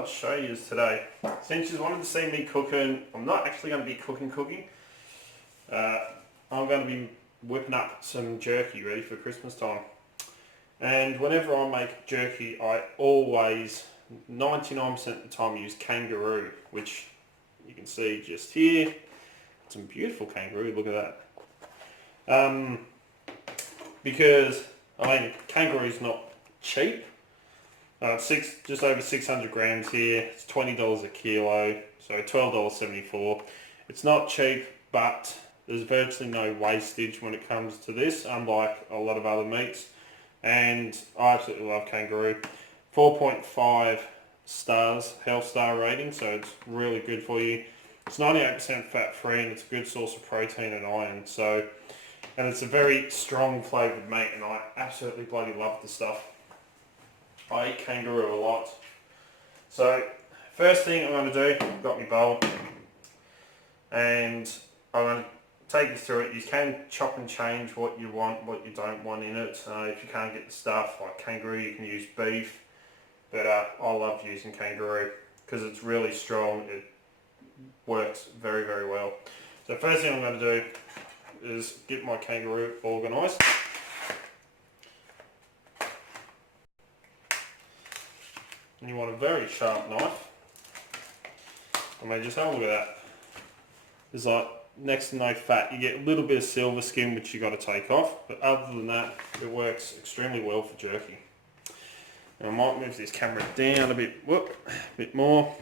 thought I'd show you today. Since you wanted to see me cooking, I'm not actually going to be cooking. I'm going to be whipping up some jerky ready for Christmas time. And whenever I make jerky, I always, 99% of the time, use kangaroo, which you can see just here. Some beautiful kangaroo, look at that. Because, kangaroo's not cheap. Just over 600 grams here. It's $20 a kilo, so $12.74. It's not cheap, but there's virtually no wastage when it comes to this, unlike a lot of other meats. And I absolutely love kangaroo. 4.5 stars, health star rating, so it's really good for you. It's 98% fat free, and it's a good source of protein and iron. And it's a very strong flavoured meat, and I absolutely bloody love the stuff. I eat kangaroo a lot. So, first thing I'm going to do, I've got my bowl, and I'm going to take you through it. You can chop and change what you want, what you don't want in it. If you can't get the stuff like kangaroo, you can use beef, but I love using kangaroo because it's really strong. It works very, very well. So first thing I'm going to do is get my kangaroo organised. And you want a very sharp knife. Just have a look at that. There's like next to no fat. You get a little bit of silver skin which you got to take off, but other than that, it works extremely well for jerky. And I might move this camera down a bit more,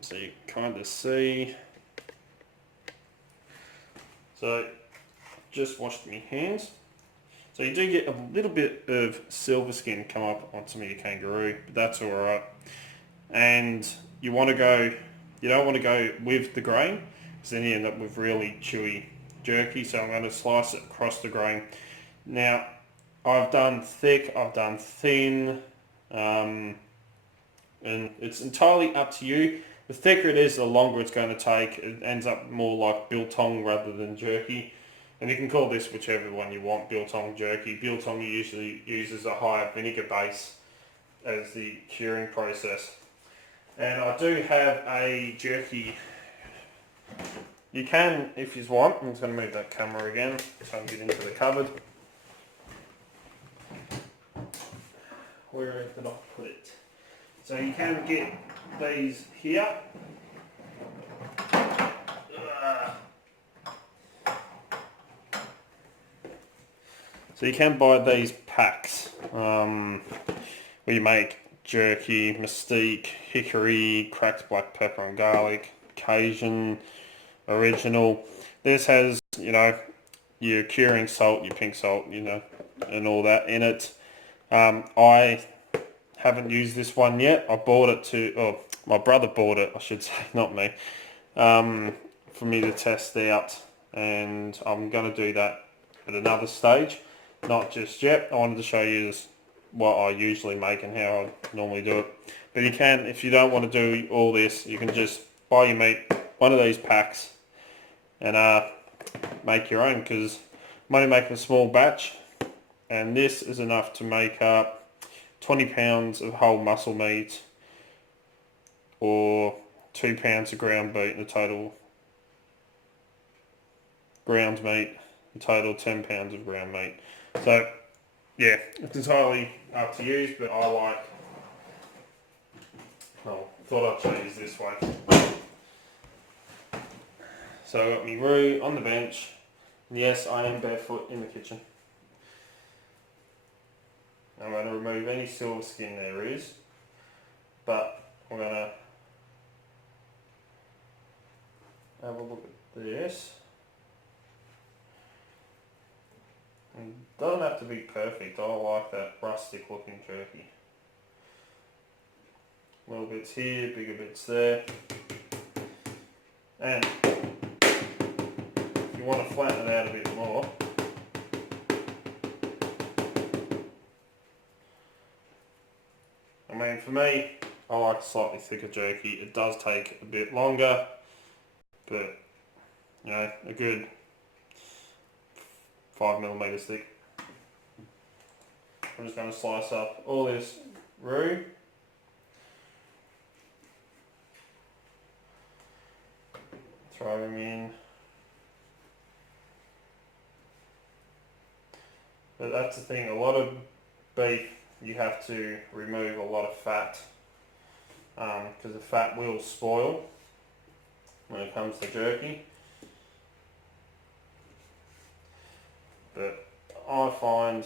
so you kind of see. So just washed my hands. So you do get a little bit of silver skin come up on some of your kangaroo, but that's alright. And you don't want to go with the grain, because then you end up with really chewy jerky. So I'm going to slice it across the grain. Now, I've done thick, I've done thin, and it's entirely up to you. The thicker it is, the longer it's going to take. It ends up more like biltong rather than jerky. And you can call this whichever one you want, biltong, jerky. Biltong usually uses a higher vinegar base as the curing process. And I do have a jerky. You can, if you want, I'm just going to move that camera again so I can get into the cupboard. Where did I put it? So you can get these here. So you can buy these packs where you make jerky, mesquite, hickory, cracked black pepper and garlic, Cajun, original. This has, your curing salt, your pink salt, and all that in it. I haven't used this one yet. I bought it my brother bought it, I should say, not me, for me to test out. And I'm going to do that at another stage. Not just yet. I wanted to show you what I usually make and how I normally do it. But you can, if you don't want to do all this, you can just buy your meat, one of these packs, and make your own, because I'm only making a small batch, and this is enough to make up 20 pounds of whole muscle meat, or 2 pounds of ground beef, in total ground meat, in total 10 pounds of ground meat. So, yeah, it's entirely up to you, but I thought I'd show you this way. So I got my roux on the bench, and yes, I am barefoot in the kitchen. I'm going to remove any silver skin there is, but I'm going to have a look at this. It doesn't have to be perfect. I like that rustic looking jerky. Little bits here, bigger bits there. And if you want to flatten it out a bit more, for me, I like slightly thicker jerky. It does take a bit longer, but a good 5mm stick. I'm just going to slice up all this roux. Throw them in. But that's the thing, a lot of beef you have to remove a lot of fat because the fat will spoil when it comes to jerky. But I find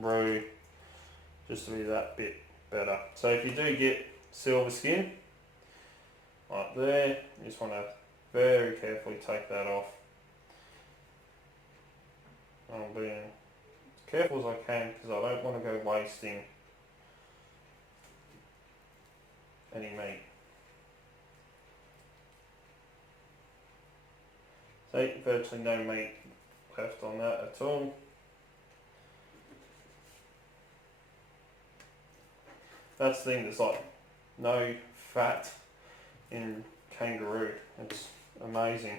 roux just to be that bit better. So if you do get silver skin, like there, you just want to very carefully take that off. I'm being as careful as I can because I don't want to go wasting any meat. So virtually no meat left on that at all. That's the thing, there's like no fat in kangaroo. It's amazing.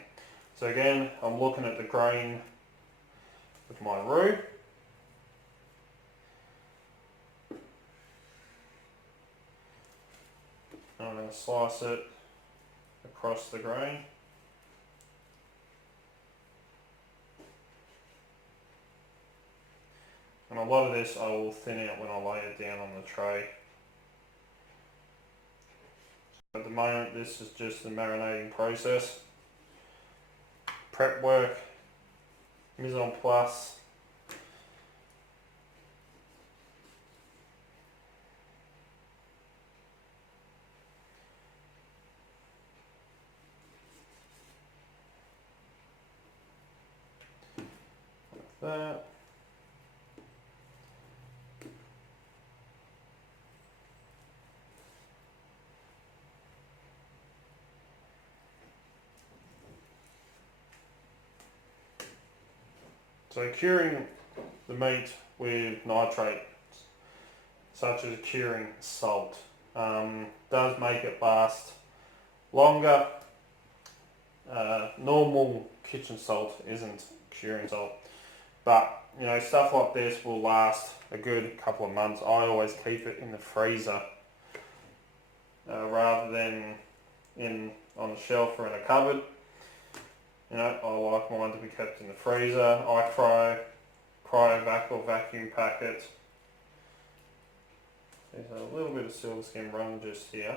So again, I'm looking at the grain with my roux. I'm going to slice it across the grain. And a lot of this I will thin out when I lay it down on the tray. At the moment this is just the marinating process. Prep work, mise en place. Like that. So curing the meat with nitrates, such as curing salt, does make it last longer. Normal kitchen salt isn't curing salt, but you know, stuff like this will last a good couple of months. I always keep it in the freezer rather than on a shelf or in a cupboard. You know, I like mine to be kept in the freezer. I cryovac or vacuum pack it. There's a little bit of silver skin run just here.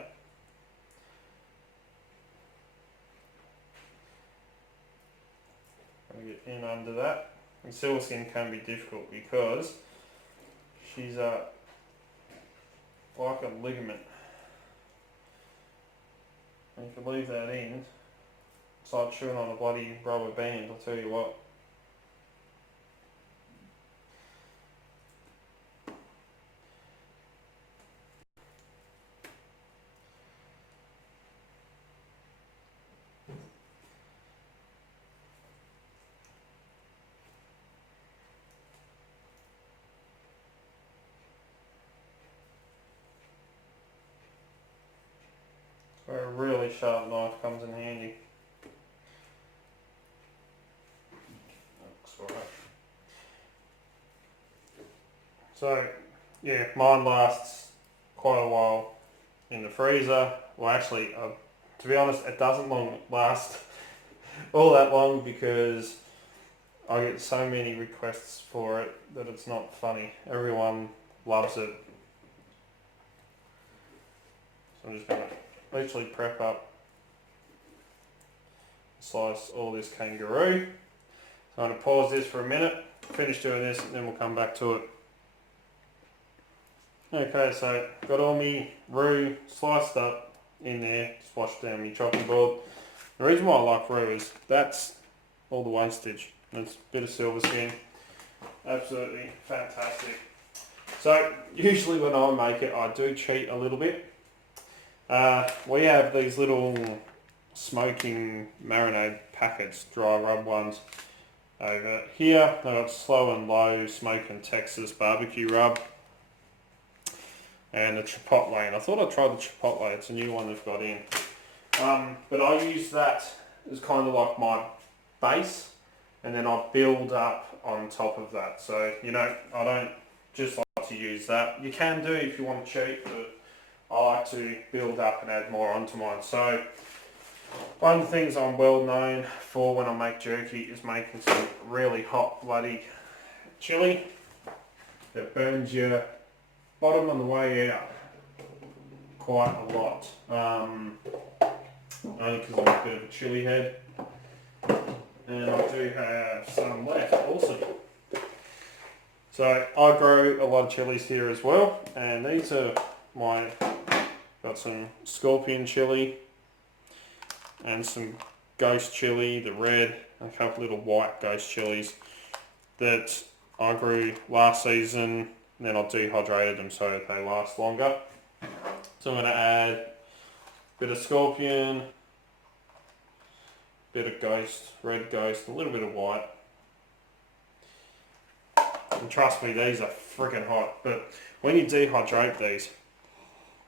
I'll get in under that. And silver skin can be difficult because she's like a ligament. And if you leave that in, it's like chewing on a bloody rubber band, I'll tell you what. Where a really sharp knife comes in handy. Looks alright. So, yeah, mine lasts quite a while in the freezer. Well, actually, to be honest, it doesn't last all that long because I get so many requests for it that it's not funny. Everyone loves it. So I'm just going to literally prep up, slice all this kangaroo. So I'm going to pause this for a minute, finish doing this, and then we'll come back to it. Okay, so got all my roux sliced up in there, just washed down my chopping board. The reason why I like roux is that's all the wastage. It's a bit of silver skin, absolutely fantastic. So usually when I make it, I do cheat a little bit. We have these little smoking marinade packets, dry rub ones over here. They've got slow and low smoking Texas barbecue rub. And the chipotle, and I thought I'd try the chipotle, it's a new one they've got in. But I use that as kind of like my base, and then I build up on top of that. So, you know, I don't just like to use that. You can do if you want to cheat, but I like to build up and add more onto mine. So one of the things I'm well known for when I make jerky is making some really hot bloody chili that burns your bottom on the way out quite a lot. Only because I'm a bit of a chili head. And I do have some left also. So I grow a lot of chilies here as well, and these are got some scorpion chili and some ghost chili, the red, and a couple little white ghost chilies that I grew last season, and then I dehydrated them so they last longer. So I'm going to add a bit of scorpion, bit of ghost, red ghost, a little bit of white. And trust me, these are freaking hot, but when you dehydrate these,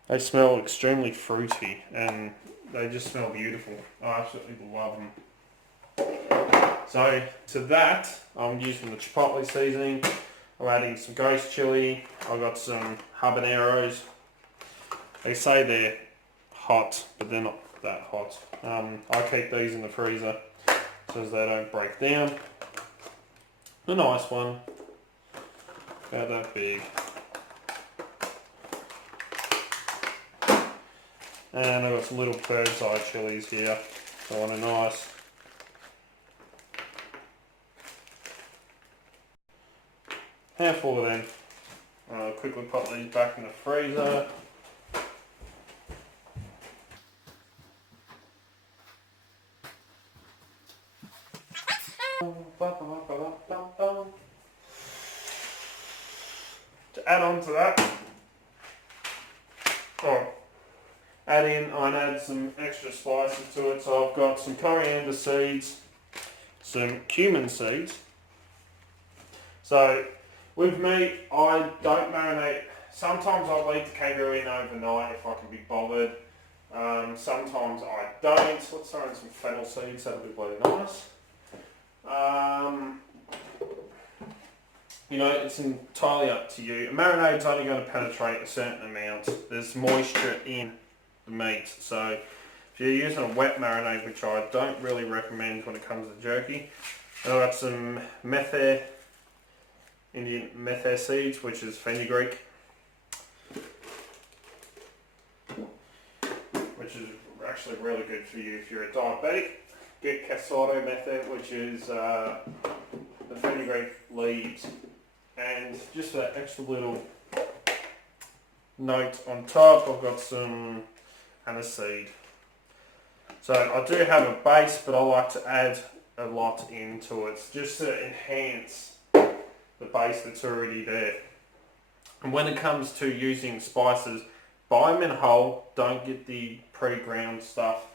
they smell extremely fruity and they just smell beautiful. I absolutely love them. So to that, I'm using the chipotle seasoning. I'm adding some ghost chili. I've got some habaneros. They say they're hot, but they're not that hot. I keep these in the freezer so as they don't break down. A nice one, about that big. And I've got some little bird's eye chilies here. So I want a nice handful of them. I'll quickly pop these back in the freezer. To add on to that, add some extra spices to it. So I've got some coriander seeds, some cumin seeds. So with me, I don't marinate. Sometimes I'll leave the kangaroo in overnight if I can be bothered. Sometimes I don't. Let's throw in some fennel seeds, that'll be bloody nice. You know, it's entirely up to you. A marinade's only going to penetrate a certain amount. There's moisture in the meat, so if you're using a wet marinade, which I don't really recommend when it comes to jerky, I've got some Indian methane seeds, which is fenugreek, which is actually really good for you if you're a diabetic. Get Casato method, which is the fenugreek leaves, and just for that extra little note on top, I've got some aniseed. So I do have a base, but I like to add a lot into it just to enhance the base that's already there. And when it comes to using spices, buy them in whole, don't get the pre-ground stuff.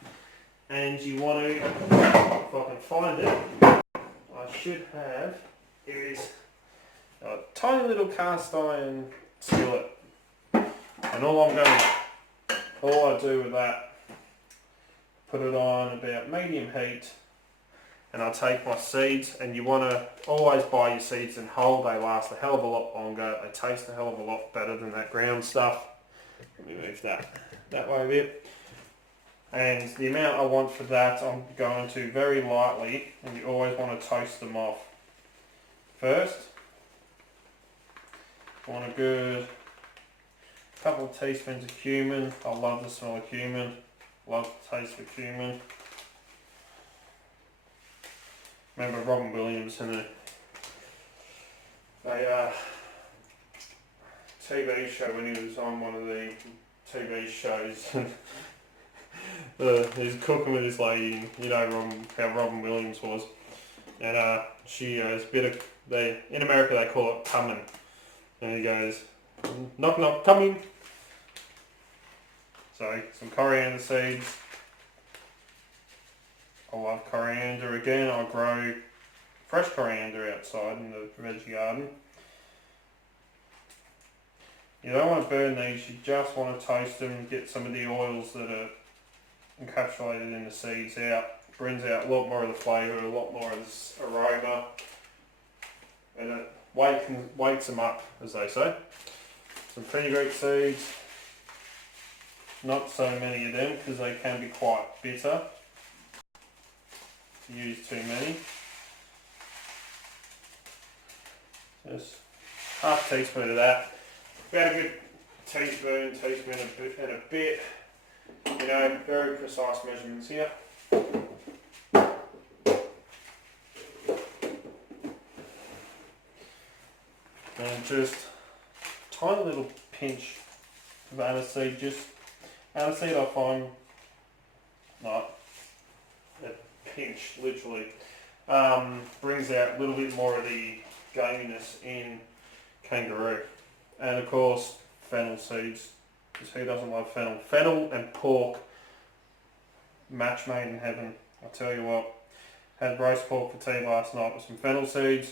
And you want to, if I can find it, I should have, is a tiny little cast iron skillet. And all I do with that, put it on about medium heat, and I'll take my seeds, and you want to always buy your seeds in whole. They last a hell of a lot longer, they taste a hell of a lot better than that ground stuff. Let me move that way a bit. And the amount I want for that, I'm going to very lightly, and you always want to toast them off. First, I want a good couple of teaspoons of cumin. I love the smell of cumin, love the taste of cumin. Remember Robin Williams in a TV show when he was on one of the TV shows. He's cooking with this lady, you know how Robin Williams was, and she has a bit of, in America they call it cumin, and he goes, knock knock, come in. So some coriander seeds. I love coriander. Again, I grow fresh coriander outside in the veggie garden. You don't want to burn these, you just want to toast them and get some of the oils that are encapsulated in the seeds out. It brings out a lot more of the flavour, a lot more of this aroma, and it wakes them up, as they say. some fenugreek seeds. Not so many of them because they can be quite bitter. Use too many. Just half teaspoon of that. About a good teaspoon and a bit. You know, very precise measurements here. And just tiny little pinch of aniseed. Just aniseed I find like a pinch, literally, brings out a little bit more of the gaminess in kangaroo. And of course, fennel seeds. Because who doesn't love fennel? Fennel and pork, match made in heaven. I'll tell you what. Had roast pork for tea last night with some fennel seeds.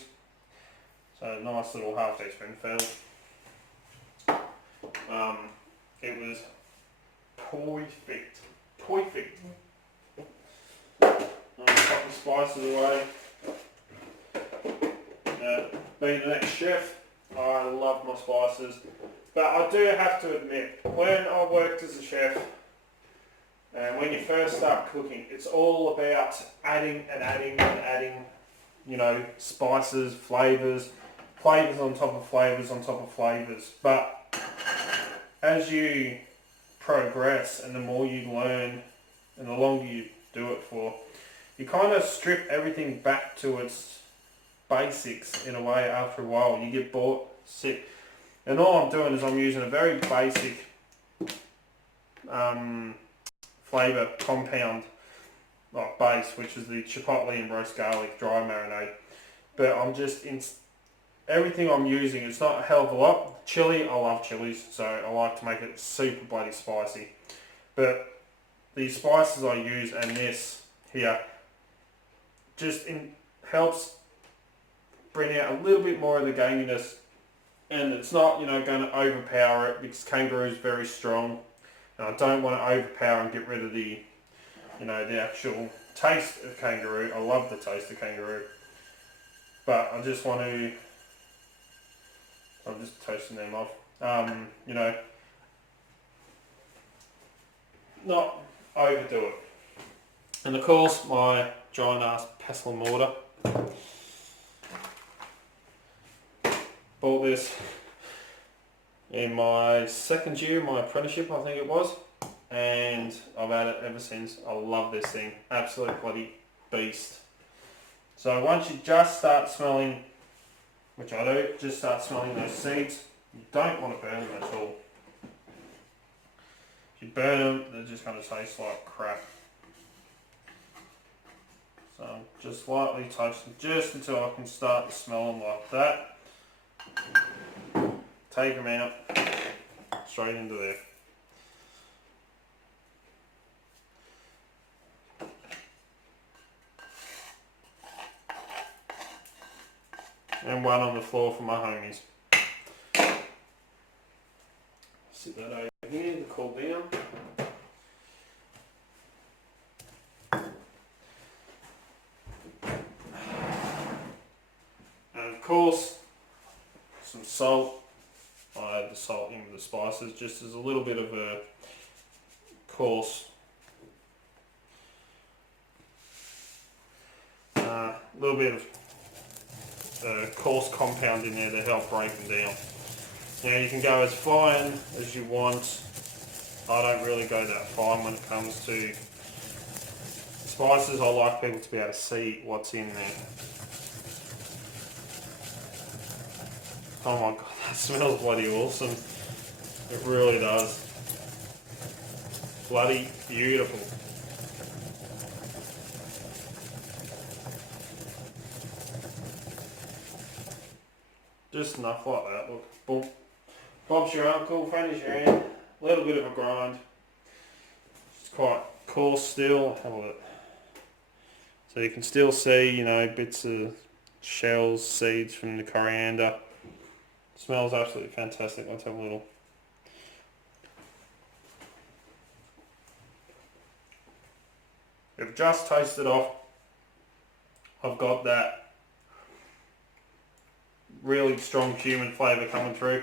So a nice little half teaspoon fennel. It was perfect. Perfect. I'll pop the spices away. Being an ex-chef, I love my spices. But I do have to admit, when I worked as a chef, and when you first start cooking, it's all about adding and adding and adding, you know, spices, flavours on top of flavours on top of flavours. But as you progress and the more you learn and the longer you do it for, you kind of strip everything back to its basics in a way. After a while you get bored, sick. And all I'm doing is I'm using a very basic flavour compound like base, which is the chipotle and roast garlic dry marinade. But I'm just everything I'm using, it's not a hell of a lot. Chili, I love chilies, so I like to make it super bloody spicy. But the spices I use and this here just helps bring out a little bit more of the gaminess, and it's not, you know, going to overpower it because kangaroo is very strong, and I don't want to overpower and get rid of the, you know, the actual taste of kangaroo. I love the taste of kangaroo, but I just want to. I'm just toasting them off. You know, not overdo it. And of course, my giant ass pestle and mortar. Bought this in my second year, my apprenticeship, I think it was, and I've had it ever since. I love this thing, absolute bloody beast. So once you just start smelling, which I do, just start smelling those seeds, you don't want to burn them at all. If you burn them, they're just going to taste like crap. So I'm just lightly toasting just until I can start to smell them like that. Take them out, straight into there. And one on the floor for my homies. Sit that over here to cool down. And of course, some salt. I add the salt in with the spices just as a little bit of a coarse, little bit of coarse compound in there to help break them down. Now you can go as fine as you want. I don't really go that fine when it comes to spices. I like people to be able to see what's in there. Oh my god, that smells bloody awesome. It really does. Bloody beautiful. Just enough like that, look. Boom. Bob's your uncle, finish your hand. A little bit of a grind. It's quite coarse still. Have a look. So you can still see, you know, bits of shells, seeds from the coriander. Smells absolutely fantastic. Let's have a little. I've just tasted off. I've got that really strong cumin flavour coming through.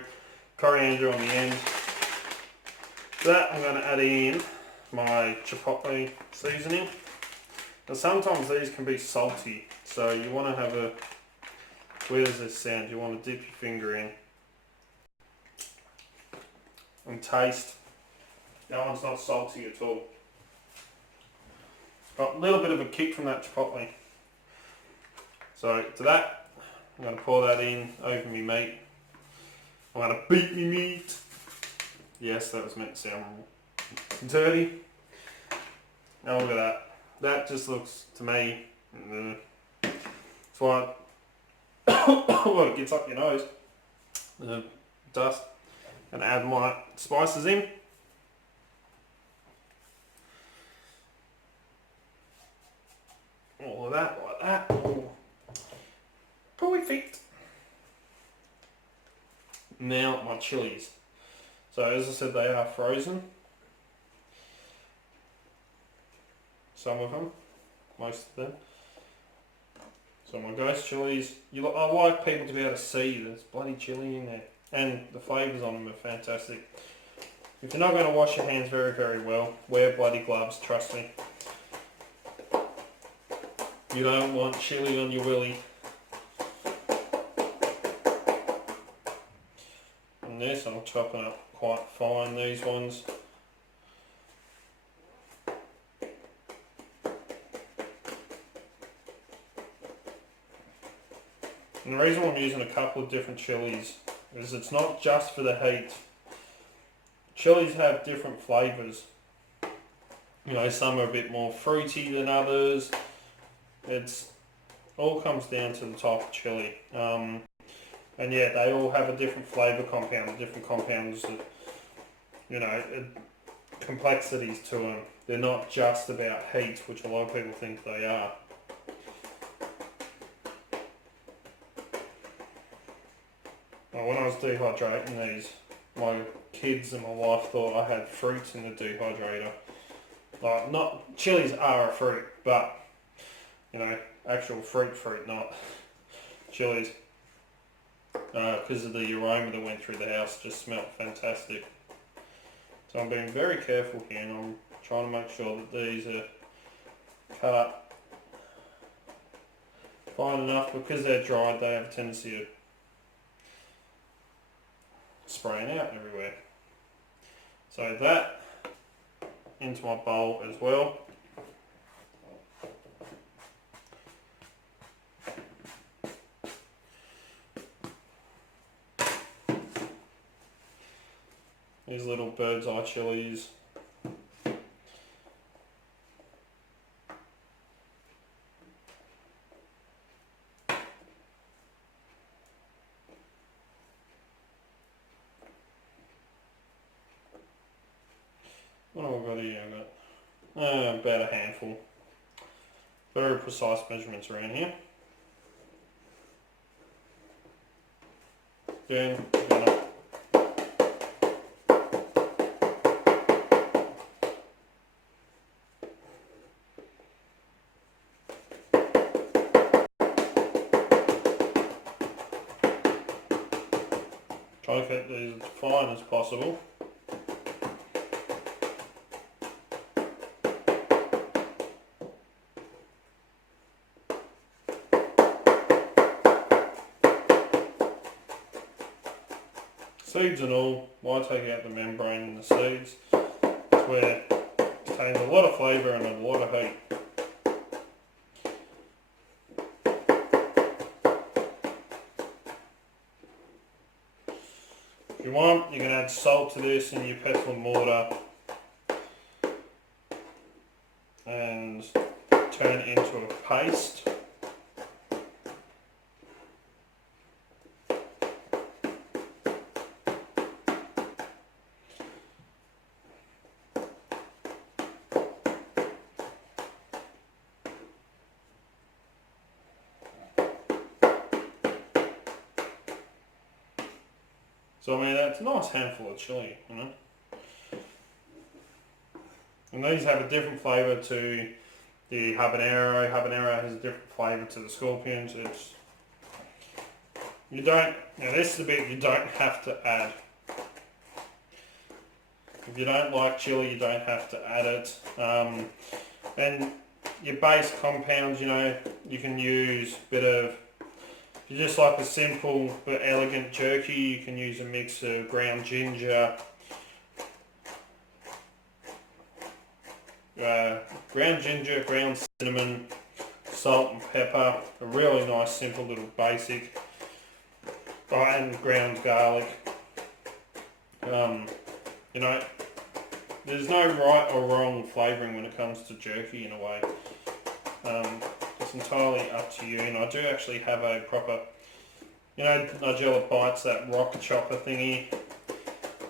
coriander on the end. That I'm going to add in my chipotle seasoning. Now sometimes these can be salty, so you want to have a, where does this sound? You want to dip your finger in and taste. That one's not salty at all. It's got a little bit of a kick from that chipotle. So to that, I'm going to pour that in over my meat. I'm going to beat my meat. Yes, that was meant to sound dirty. Now look at that. That just looks, to me, it's like what it gets up your nose. The dust. Gonna add my spices in. All of that, like that. Oh. Perfect. Now my chilies. So as I said, they are frozen. Some of them, most of them. So my ghost chilies, I like people to be able to see there's bloody chili in there. And the flavours on them are fantastic. If you're not going to wash your hands very, very well, wear bloody gloves, trust me. You don't want chili on your willy. And this, I'm chopping up quite fine, these ones. And the reason I'm using a couple of different chilies is it's not just for the heat. Chilies have different flavours. You know, some are a bit more fruity than others. It's all comes down to the type of chili. And yeah, they all have a different flavour compound, different compounds that, you know, complexities to them. They're not just about heat, which a lot of people think they are. Well, when I was dehydrating these, my kids and my wife thought I had fruits in the dehydrator. Like, not, chilies are a fruit, but, you know, actual fruit, not chilies. Because of the aroma that went through the house, just smelled fantastic. So I'm being very careful here, and I'm trying to make sure that these are cut up fine enough. Because they're dried, they have a tendency to spraying out everywhere. So that into my bowl as well. These little bird's eye chilies. What have I got here? I've got about a handful. Very precise measurements around here. Then we're gonna try to get these as fine as possible. Seeds and all, why take out the membrane in the seeds? It's where it contains a lot of flavour and a lot of heat. If you want, you can add salt to this in your pestle and mortar and turn it into a paste. So I mean, that's a nice handful of chilli, you know. And these have a different flavour to the habanero. Habanero has a different flavour to the scorpions. It's, you don't, now this is the bit you don't have to add If you don't like chili, you don't have to add it. And your base compounds, you know, you can use a bit of, if you just like a simple but elegant jerky, you can use a mix of ground ginger, ground cinnamon, salt and pepper, a really nice simple little basic, and ground garlic. You know, there's no right or wrong flavouring when it comes to jerky in a way. It's entirely up to you, and I do actually have a proper, you know, Nigella Bites, that rock chopper thingy.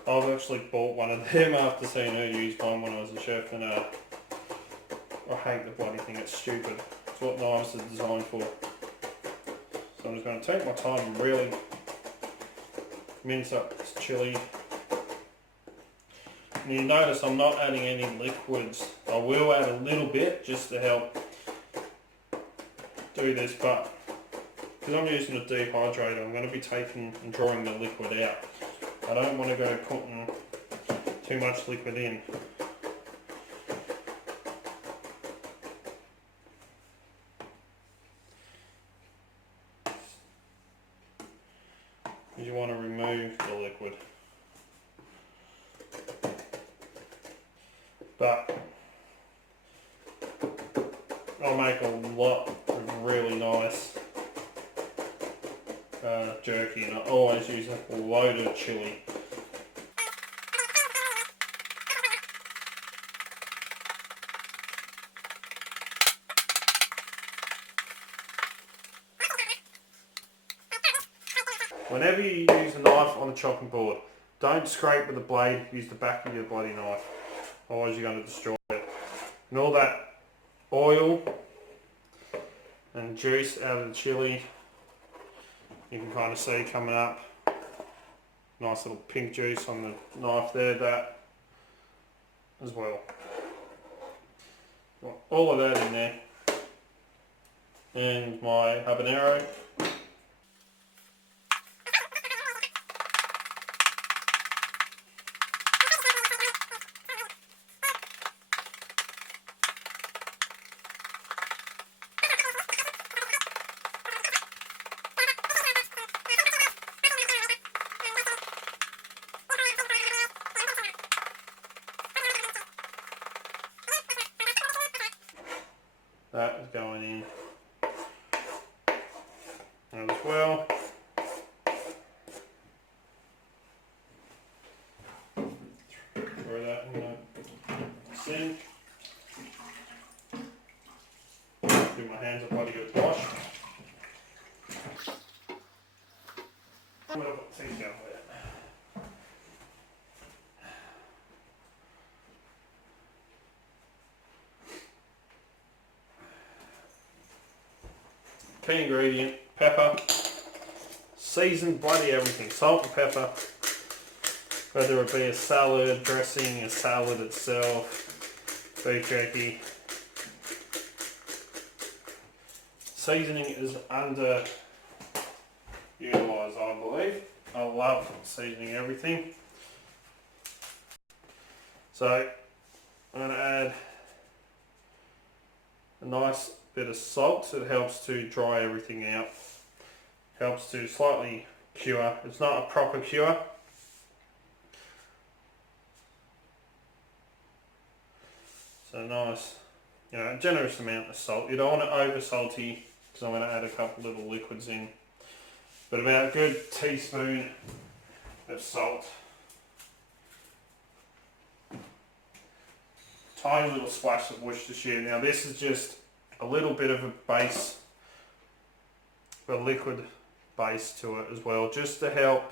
I've actually bought one of them after seeing her use one when I was a chef, and I hate the bloody thing, it's stupid. It's what knives are designed for. So I'm just going to take my time and really mince up this chilli. And you notice I'm not adding any liquids. I will add a little bit just to help do this, but because I'm using a dehydrator, I'm going to be taking and drawing the liquid out. I don't want to go putting too much liquid in. You want to remove the liquid. But I'll make a lot of really nice jerky, and I always use a load of chili. Whenever you use a knife on a chopping board, don't scrape with the blade, use the back of your bloody knife, otherwise you're going to destroy it. And all that oil and juice out of the chili, you can kind of see coming up. Nice little pink juice on the knife there, that as well. Want all of that in there. And my habanero. That is going in as well. Throw that in the sink. Give my hands a bloody good wash. I'm going to put the tea down there. Key ingredient, pepper, seasoned bloody everything, salt and pepper, whether it be a salad dressing, a salad itself, beef jerky. Seasoning is underutilized, I believe. I love seasoning everything. So I'm going to add a nice bit of salt, so it helps to dry everything out, helps to slightly cure. It's not a proper cure, so nice, you know, a generous amount of salt. You don't want it over salty, because I'm going to add a couple little liquids in, but about a good teaspoon of salt, tiny little splash of Worcestershire. Now this is just a little bit of a base, a liquid base to it as well, just to help,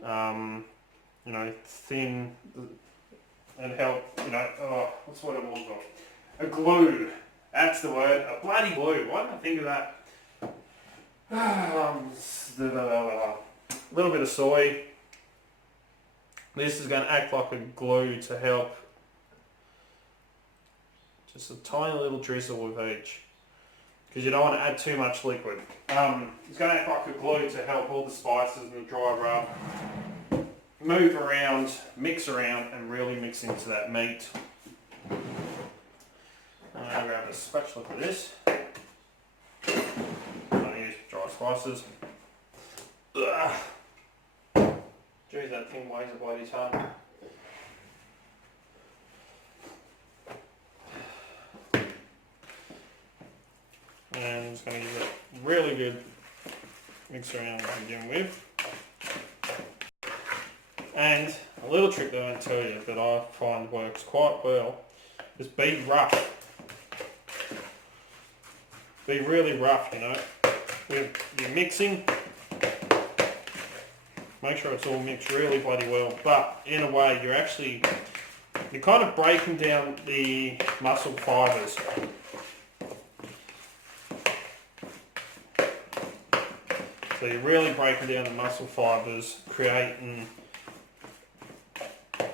you know, thin and help, you know, what's what it was called? A glue. That's the word. A bloody glue. Why didn't I think of that? A little bit of soy. This is going to act like a glue to help. Just a tiny little drizzle of each, because you don't want to add too much liquid. It's going to act like a glue to help all the spices and the dry rub. move around, mix around, and really mix into that meat. I'm going to grab a spatula for this. I'm going to use dry spices. Ugh. Geez, that thing weighs a bloody ton. And I'm just going to give it a really good mix around to begin with. And a little trick that I won't tell you that I find works quite well is be rough. Be really rough, you know. With your mixing, make sure it's all mixed really bloody well. But in a way, you're kind of breaking down the muscle fibres. So you're really breaking down the muscle fibres, creating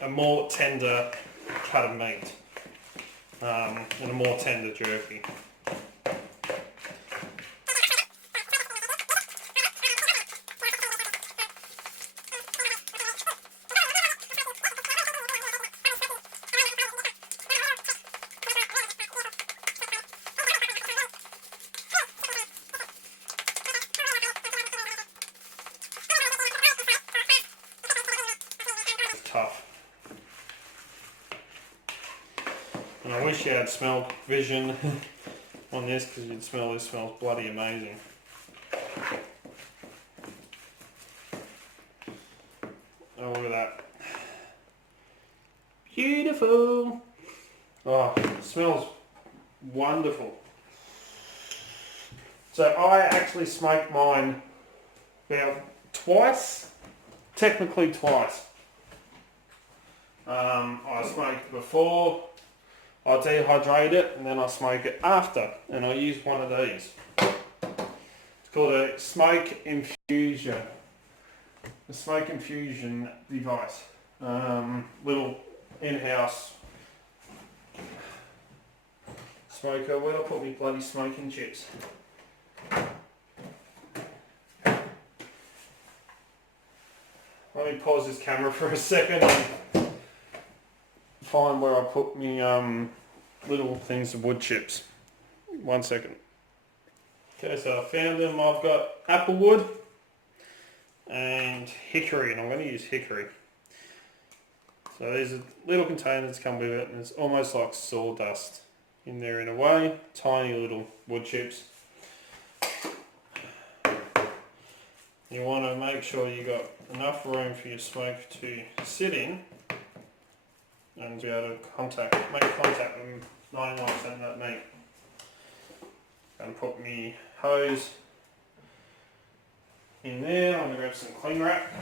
a more tender cut of meat and a more tender jerky. Tough. And I wish you had smell vision on this, because you'd smell this smells bloody amazing. Oh, look at that. Beautiful. Oh, it smells wonderful. So I actually smoked mine about twice, technically twice. I smoke before, I dehydrate it, and then I smoke it after, and I use one of these. It's called a smoke infusion. A smoke infusion device. Little in-house smoker. Where'd I put my bloody smoking chips? Let me pause this camera for a second and find where I put my little things of wood chips. 1 second. Okay, so I found them. I've got applewood and hickory, and I'm going to use hickory. So these are little containers come with it, and it's almost like sawdust in there in a way. Tiny little wood chips. You want to make sure you got enough room for your smoke to sit in and be able to make contact with 99% of that meat. Going to put my hose in there. I'm going to grab some cling wrap.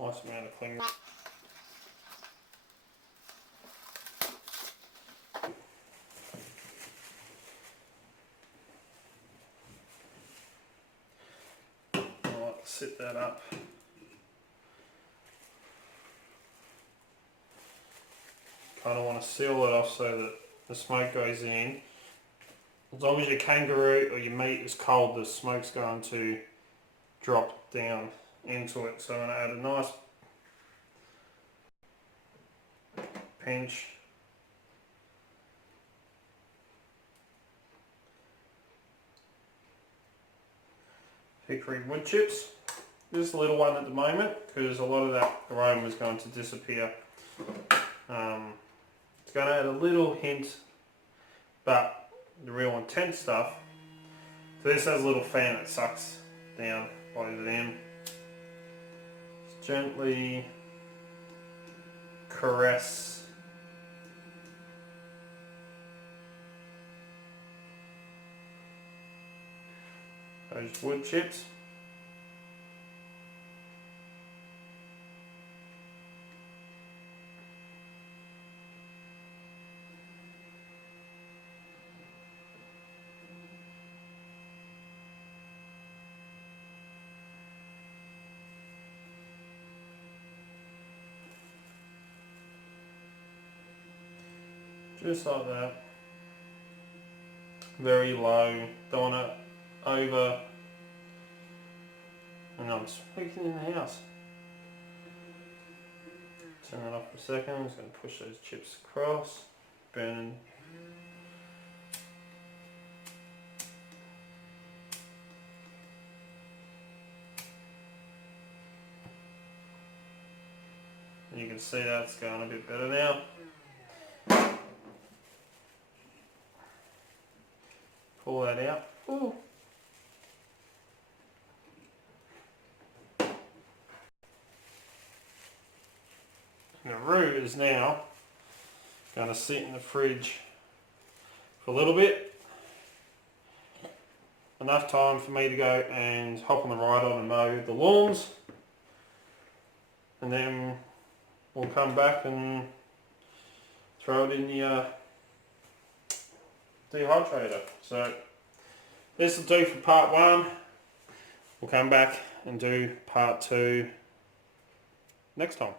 Nice amount of cling wrap. Sit that up. Kind of want to seal it off so that the smoke goes in. As long as your kangaroo or your meat is cold, the smoke's going to drop down into it. So I'm going to add a nice pinch. Hickory wood chips. Just a little one at the moment because a lot of that aroma is going to disappear. It's going to add a little hint, but the real intense stuff. So this has a little fan that sucks down by them. Just gently caress those wood chips. Just like that. very low. Don't want to over. And I'm speaking in the house. Turn that off for a second. I'm just going to push those chips across. Burning. And you can see that's going a bit better now. Pull that out. Ooh. The roux is now going to sit in the fridge for a little bit. Enough time for me to go and hop on the ride on and mow the lawns. And then we'll come back and throw it in the dehydrator. So this will do for part 1. We'll come back and do part 2 next time.